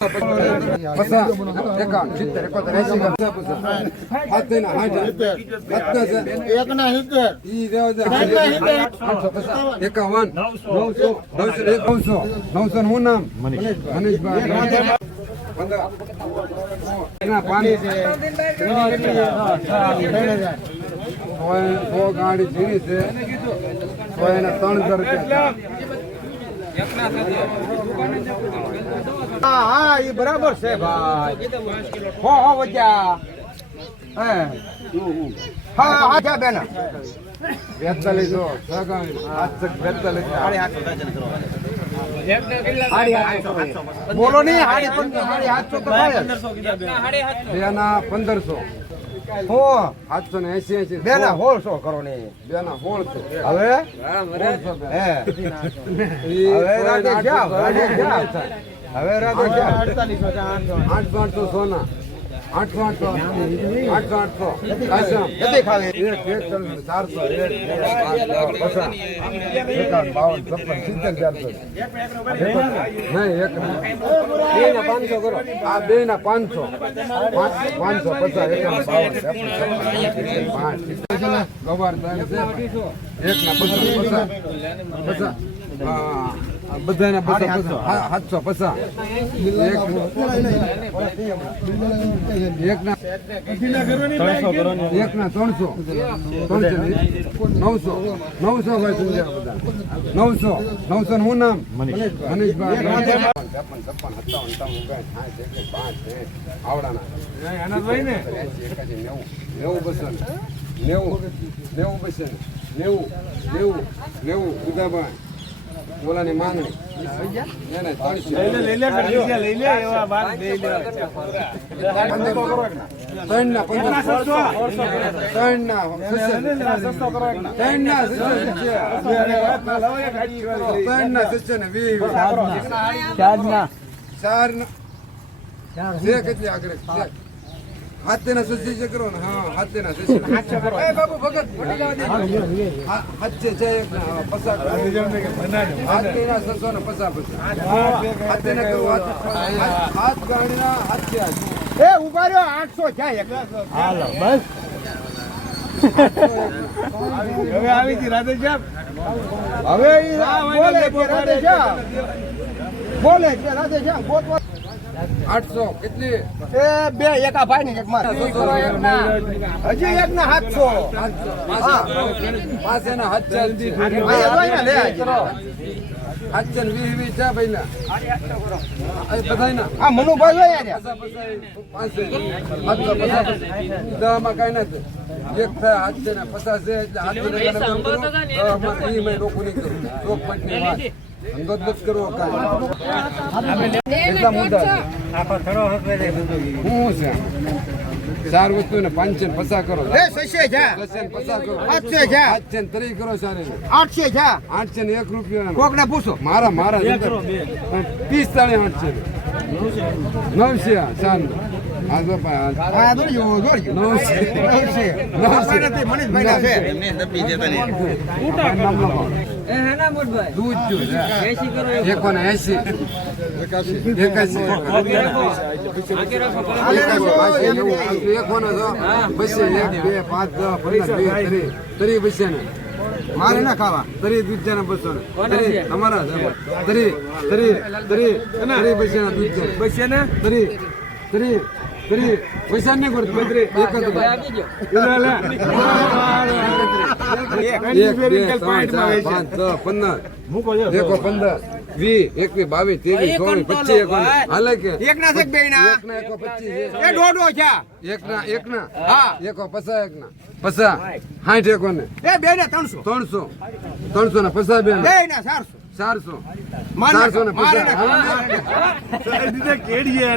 પચાસ એકાવન સિત્તેર એકોતેર એસી પચાસ પચાસ હાથ હાથ ના સો ગાડી જીની છે ત્રણ હજાર હા હા એ બરાબર છે ભાઈ. હો હો વજા હે. હા જા બેન. બેતાલીસો બોલો નહીં સાડી પંદર હાડી આઠસો તો પંદરસો. હો. આઠસો ને? એસી એસી બે ના હોળસો કરો ને બે? ના સોળસો હવે હવે શ્યામ, રાધે હવે. આઠસો આઠસો સોના. આઠસો આઠસો આઠસો આઠસો કાશ્યમ ચારસો બાવન છપ્પન સિત્તેર ચારસો નહીં એક બે પાંચસો કરો આ બે ના પાંચસો પાંચ- પાંચસો પચાસ એકાવન બાવન પાંચ ગવાર એક ના પચાસ પચાસ બધાના સાતસો પચાસ એક ના ત્રણસો. ત્રણસો નવસો નવસો ભાઈ સમજ્યા બધા. નવસો. નવસો નું નામ? મનીષભાઈ છપ્પન છપ્પન સત્તાવન અઠાવન પાંચ સાઠ એકસઠ પાંચ આવડાના. એકાસી, નેવું. નેવું બસો નેવું. નેવું નેવું. બસો. નેવું. નેવું. નેવું ઉદાભાઈ ઓલાની માંગણી. ચાર ના. ચાર. કેટલી આગળ? હાથેના છે કરો ને. હા હાથેના સસ્તી એ બાબુ ભગત મોટી જવા દે. હાથે છે એક ના, હા, પસાર કરો. હાથેના સસો ને પસા પસા હાથેના કરો, હાથ- હાથ- હાથ ગાડીના હાથે એ ઊભા રહ્યો આઠસો જાય એક હવે આવી હતી રાધે શ્યામ. હવે બોલે કે રાધે શ્યામ. બોલે કે રાધે શ્યામ બોલ બોલ. આઠસો. કેટલી? એ બે એકા ભાઈ ને એક માર હજી એક ના સાતસો પાંચસો પાસે ના હાથ ચાલતી અહીંયા ભાઈ અહીંયા લે આજે. હાથ ચાલ વીસ વીસ ચા પહેલા એ બધાય ના આ મનુભાઈ હોય યાર પસા પસા પાંચસો. પાંચસો પસા દવામાં કાંઈ નથી એક થાય હાથ છે ને પચાસ છે એટલે હાથ છે ને લોકો ની મેં વાત. અંગત જ કરવો એટલા મુદ્દા હું છે? ચાર વસ્તુ ને પાંચસો ને પચાસ કરો. એ સસે જા. દસે ને પચાસ કરો. આઠસો આઠસો ને ત્રીસ કરો સારી આઠસો આઠસો ને એક રૂપિયા કોક ને પૂછો. મારા મારા પિસ્તાળીસ આઠ છે. નવસે સાન એસી મારે ના ખાવા તરી દૂધ છે બસો ને તમારા તરી તરી તરી તરી ના દૂધ છે બસે ને તરી તરી તરી પૈસા નહીં કરતો બત્રી એક જ એક એકો એકવીસ બાવીસ ત્રેવીસ ચોવીસ પચીસ એકો હાલે કે? એક ના છે બે ના એક ના એકો. પચીસ એ દોડો છે. એક ના એક ના હા. એકો પસા એક ના પસા સાઠ એકો ને એ બે ને ત્રણસો. ત્રણસો. ત્રણસો ને પસા બે બે ના ચારસો. ચારસો ચારસો ને કેડીએ